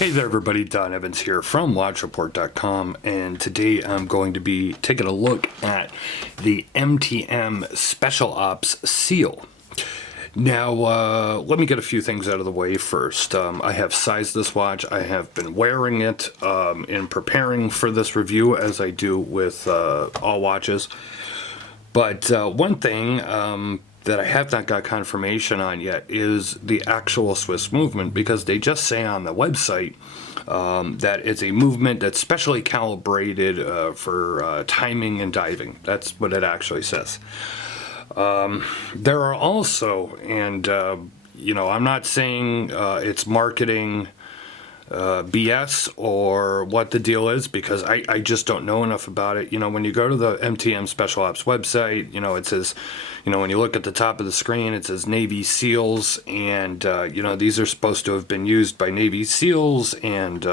Hey there everybody, Don Evans here from WatchReport.com, and today I'm going to be taking a look at the MTM Special Ops seal. Now, let me get a few things out of the way first. I have sized this watch. I have been wearing it in preparing for this review, as I do with all watches. But one thing that I have not got confirmation on yet is the actual Swiss movement, because they just say on the website that it's a movement that's specially calibrated for timing and diving. That's what it actually says. There are also, and I'm not saying it's marketing BS or what the deal is, because I just don't know enough about it. When you go to the MTM Special Ops website, it says, when you look at the top of the screen, it says Navy SEALs, and these are supposed to have been used by Navy SEALs and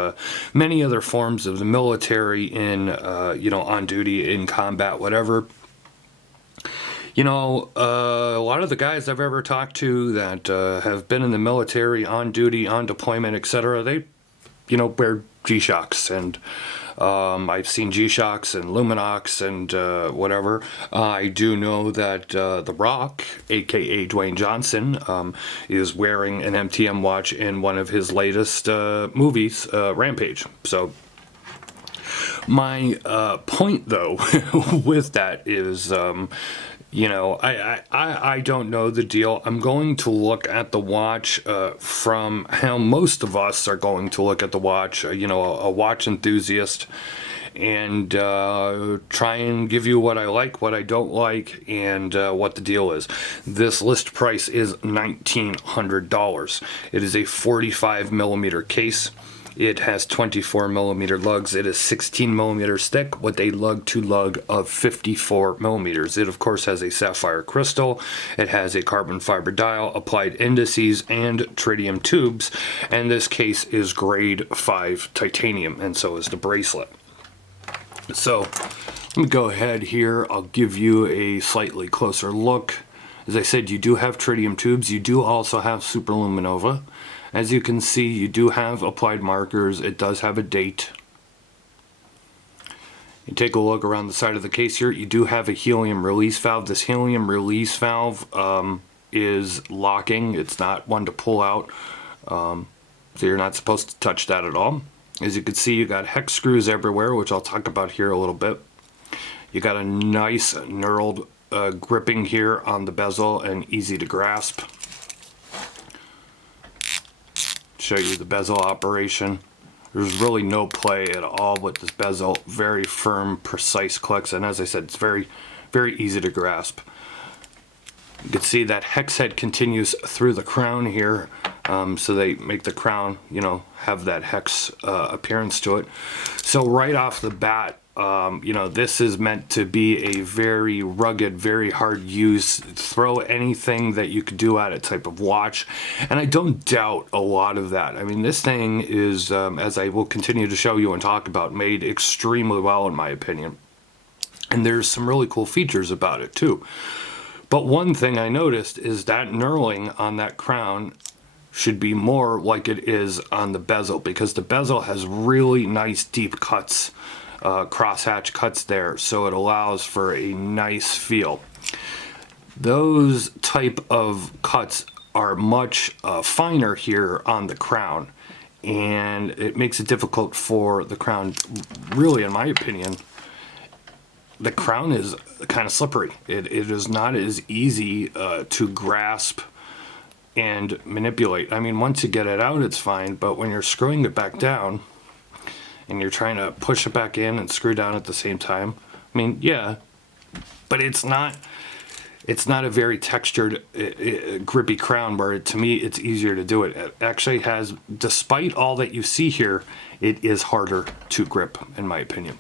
many other forms of the military in on duty, in combat, whatever. A lot of the guys I've ever talked to that have been in the military, on duty, on deployment, etc., they wear G-Shocks, and I've seen G-Shocks and Luminox and whatever. I do know that The Rock, aka Dwayne Johnson, is wearing an MTM watch in one of his latest movies, Rampage. So my point, though, with that is, I don't know the deal. I'm going to look at the watch from how most of us are going to look at the watch, a watch enthusiast, and try and give you what I like, what I don't like, and what the deal is. This list price is $1,900. It is a 45 millimeter case. It has 24 millimeter lugs. It is 16 millimeters thick with a lug to lug of 54 millimeters. It of course has a sapphire crystal. It has a carbon fiber dial, applied indices, and tritium tubes. And this case is grade 5 titanium, and so is the bracelet. So let me go ahead here. I'll give you a slightly closer look. As I said, you do have tritium tubes. You do also have superluminova. As you can see, you do have applied markers. It does have a date. You take a look around the side of the case here. You do have a helium release valve. This helium release valve is locking. It's not one to pull out. So you're not supposed to touch that at all. As you can see, you got hex screws everywhere, which I'll talk about here a little bit. You got a nice knurled gripping here on the bezel and easy to grasp. Show you the bezel operation. There's really no play at all with this bezel. Very firm, precise clicks, and as I said, it's very, very easy to grasp. You can see that hex head continues through the crown here, so they make the crown, have that hex appearance to it. So right off the bat, this is meant to be a very rugged, very hard use, throw anything that you could do at it type of watch. And I don't doubt a lot of that. I mean, this thing is, as I will continue to show you and talk about, made extremely well in my opinion. And there's some really cool features about it too. But one thing I noticed is that knurling on that crown should be more like it is on the bezel, because the bezel has really nice deep cuts. Crosshatch cuts there, so it allows for a nice feel. Those type of cuts are much finer here on the crown, and it makes it difficult for the crown. Really, in my opinion, the crown is kind of slippery. It is not as easy to grasp and manipulate. I mean, once you get it out, it's fine, but when you're screwing it back down and you're trying to push it back in and screw down at the same time, I mean, yeah, but it's not a very textured, grippy crown where, to me, it's easier to do it. It actually has, despite all that you see here, it is harder to grip, in my opinion.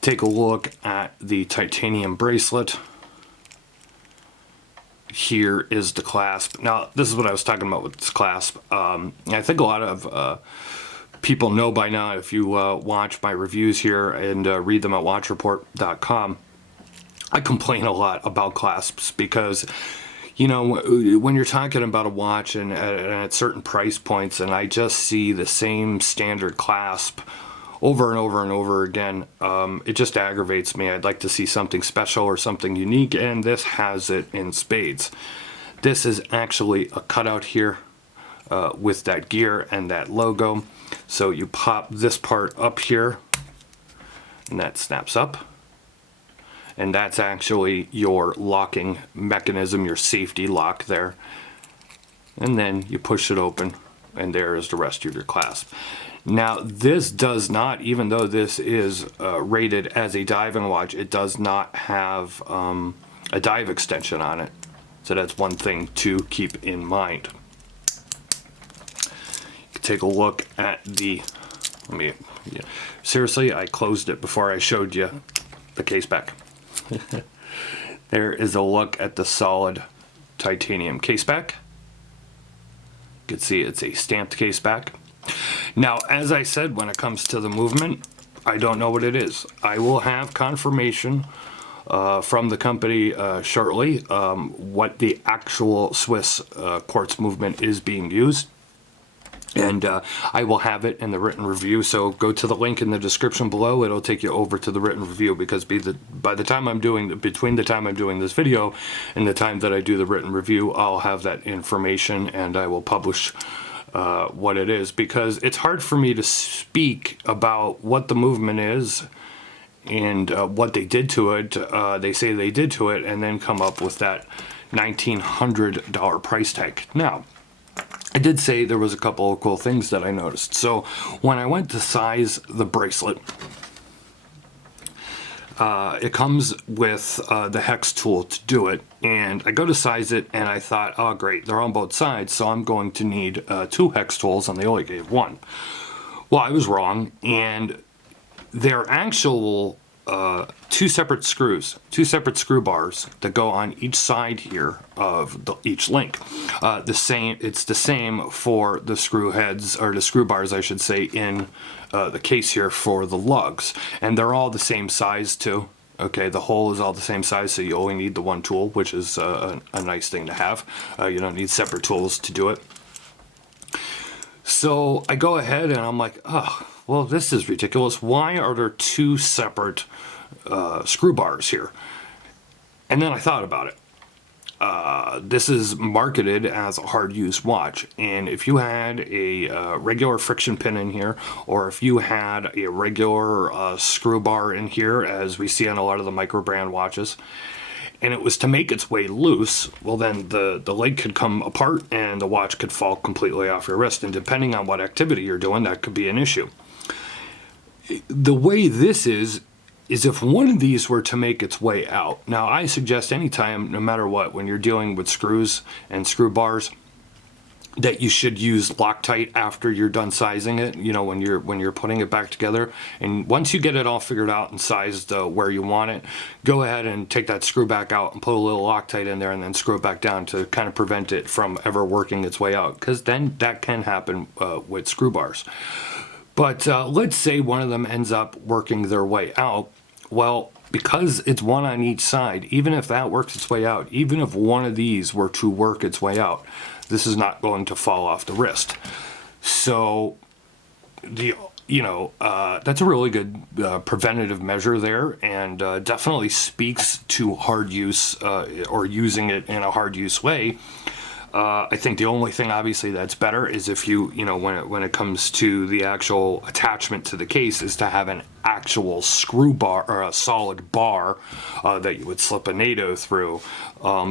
Take a look at the titanium bracelet. Here is the clasp. Now, this is what I was talking about with this clasp. I think a lot of people know by now, if you watch my reviews here and read them at WatchReport.com, I complain a lot about clasps because you know, when you're talking about a watch and at certain price points, and I just see the same standard clasp over and over and over again, it just aggravates me. I'd like to see something special or something unique, and this has it in spades. This is actually a cutout here with that gear and that logo. So you pop this part up here, and that snaps up. And that's actually your locking mechanism, your safety lock there. And then you push it open, and there is the rest of your clasp. Now, this does not, even though this is rated as a diving watch, it does not have a dive extension on it. So that's one thing to keep in mind. You can take a look at the, seriously, I closed it before I showed you the case back. There is a look at the solid titanium case back. You can see it's a stamped case back. Now, as I said, when it comes to the movement, I don't know what it is. I will have confirmation from the company shortly what the actual Swiss quartz movement is being used. And I will have it in the written review, so go to the link in the description below. It'll take you over to the written review, because by the time I'm doing, between the time I'm doing this video and the time that I do the written review, I'll have that information, and I will publish what it is, because it's hard for me to speak about what the movement is and what they did to it. They say they did to it, and then come up with that $1,900 price tag. Now, I did say there was a couple of cool things that I noticed. So when I went to size the bracelet, it comes with the hex tool to do it, and I go to size it, and I thought, oh great, they're on both sides, so I'm going to need 2 hex tools, and they only gave 1. Well, I was wrong, and they're actual 2 separate screws, 2 separate screw bars that go on each side here of each link. It's the same for the screw heads, or the screw bars I should say, in the case here for the lugs, and they're all the same size too. Okay, the hole is all the same size, so you only need the 1 tool, which is a nice thing to have. You don't need separate tools to do it. So I go ahead and I'm like, oh, well, this is ridiculous. Why are there 2 separate screw bars here? And then I thought about it. This is marketed as a hard use watch, and if you had a regular friction pin in here, or if you had a regular screw bar in here, as we see on a lot of the micro brand watches, and it was to make its way loose, well then the leg could come apart and the watch could fall completely off your wrist, and depending on what activity you're doing, that could be an issue. The way this is if one of these were to make its way out. Now, I suggest anytime, no matter what, when you're dealing with screws and screw bars, that you should use Loctite after you're done sizing it, you know, when you're putting it back together. And once you get it all figured out and sized where you want it, go ahead and take that screw back out and put a little Loctite in there, and then screw it back down to kind of prevent it from ever working its way out, because then that can happen with screw bars. But let's say one of them ends up working their way out. Well, because it's 1 on each side, even if that works its way out, even if one of these were to work its way out, this is not going to fall off the wrist. So, that's a really good preventative measure there, and definitely speaks to hard use or using it in a hard use way. I think the only thing obviously that's better is if when it comes to the actual attachment to the case, is to have an actual screw bar or a solid bar that you would slip a NATO through,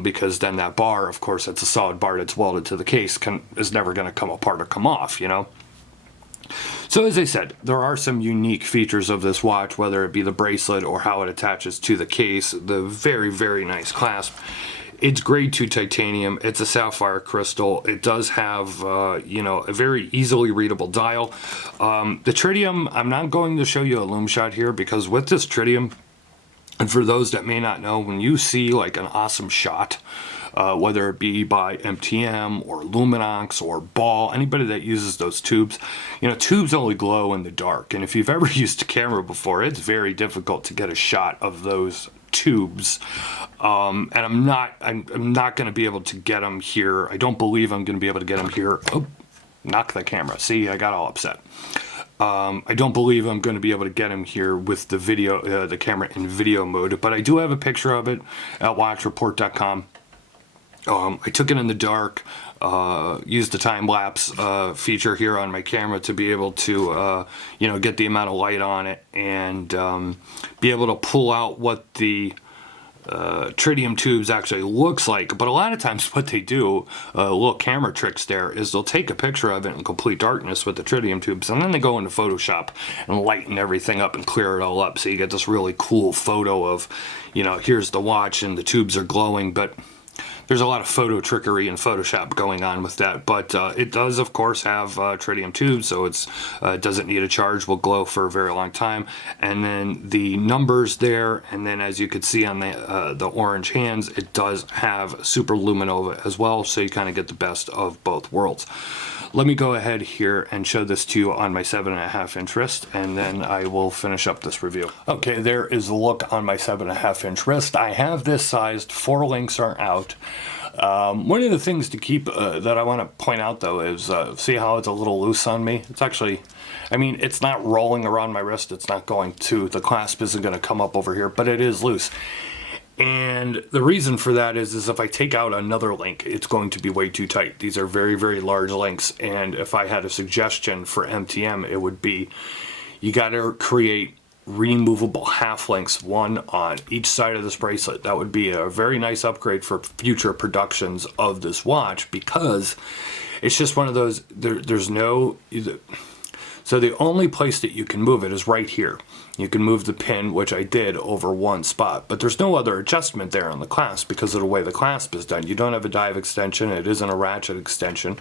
because then that bar, of course, it's a solid bar that's welded to the case, is never going to come apart or come off, you know. So as I said, there are some unique features of this watch, whether it be the bracelet or how it attaches to the case. The very, very nice clasp. It's grade 2 titanium. It's a sapphire crystal. It does have, a very easily readable dial. The tritium, I'm not going to show you a lume shot here, because with this tritium, and for those that may not know, when you see like an awesome shot whether it be by MTM or Luminox or Ball, anybody that uses those tubes. You know, tubes only glow in the dark, and if you've ever used a camera before, it's very difficult to get a shot of those tubes. And I'm not going to be able to get them here. I don't believe I'm going to be able to get them here. Oh, knock the camera. See, I got all upset. I don't believe I'm going to be able to get him here with the video, the camera in video mode, but I do have a picture of it at watchreport.com. I took it in the dark, used the time-lapse feature here on my camera to be able to, you know, get the amount of light on it and be able to pull out what the tritium tubes actually looks like. But a lot of times what they do, little camera tricks there, is they'll take a picture of it in complete darkness with the tritium tubes, and then they go into Photoshop and lighten everything up and clear it all up, so you get this really cool photo of, you know, here's the watch and the tubes are glowing. But there's a lot of photo trickery in Photoshop going on with that, but it does, of course, have tritium tubes, so it doesn't need a charge, will glow for a very long time. And then the numbers there, and then as you can see on the orange hands, it does have super luminova as well, so you kind of get the best of both worlds. Let me go ahead here and show this to you on my 7.5-inch wrist, and then I will finish up this review. Okay, there is a look on my 7.5-inch wrist. I have this sized, 4 links are out. One of the things to keep that I want to point out though is see how it's a little loose on me. It's actually, I mean, it's not rolling around my wrist. It's not going to, the clasp isn't going to come up over here, but it is loose. And the reason for that is if I take out another link, it's going to be way too tight. These are very, very large links, and if I had a suggestion for MTM, it would be you got to create removable half links, one on each side of this bracelet. That would be a very nice upgrade for future productions of this watch, because it's just one of those, there's no, so the only place that you can move it is right here. You can move the pin, which I did, over one spot, but there's no other adjustment there on the clasp because of the way the clasp is done. You don't have a dive extension, it isn't a ratchet extension.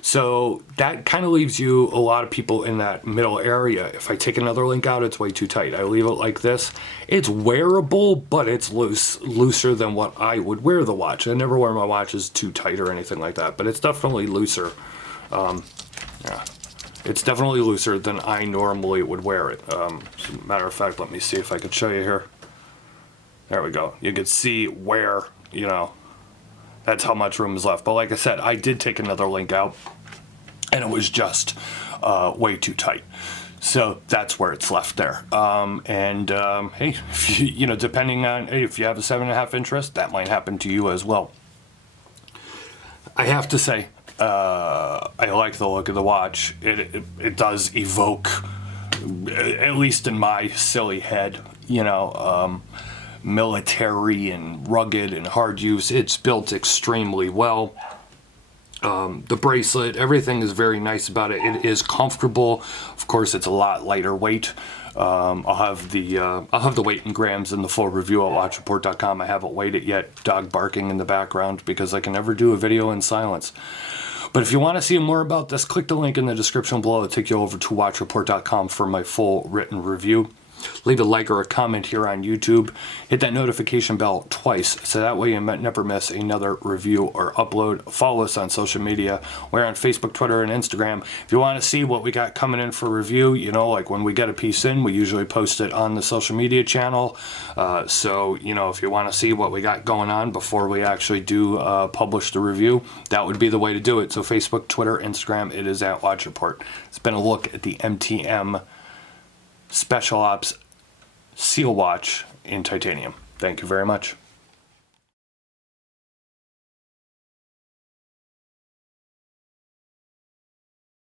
So that kind of leaves you, a lot of people in that middle area. If I take another link out, it's way too tight. I leave it like this. It's wearable, but it's looser than what I would wear the watch. I never wear my watches too tight or anything like that, but it's definitely looser. Yeah. It's definitely looser than I normally would wear it. As a matter of fact, let me see if I could show you here. There we go. You can see where, you know, that's how much room is left. But like I said, I did take another link out, and it was just way too tight. So that's where it's left there. Hey, if you know, depending on, hey, if you have a 7.5-inch wrist, that might happen to you as well. I have to say, I like the look of the watch. It does evoke, at least in my silly head, you know, military and rugged and hard use. It's built extremely well. The bracelet, everything is very nice about it. It is comfortable. Of course, it's a lot lighter weight. I'll have the weight in grams in the full review at watchreport.com. I haven't weighed it yet. Dog barking in the background because I can never do a video in silence. But if you want to see more about this, click the link in the description below. It'll take you over to watchreport.com for my full written review. Leave a like or a comment here on YouTube. Hit that notification bell twice, so that way you never miss another review or upload. Follow us on social media. We're on Facebook, Twitter, and Instagram. If you want to see what we got coming in for review, you know, like when we get a piece in, we usually post it on the social media channel. So, you know, if you want to see what we got going on before we actually do publish the review, that would be the way to do it. So Facebook, Twitter, Instagram, it is at Watch Report. It's been a look at the MTM Special Ops Seal Watch in titanium. Thank you very much.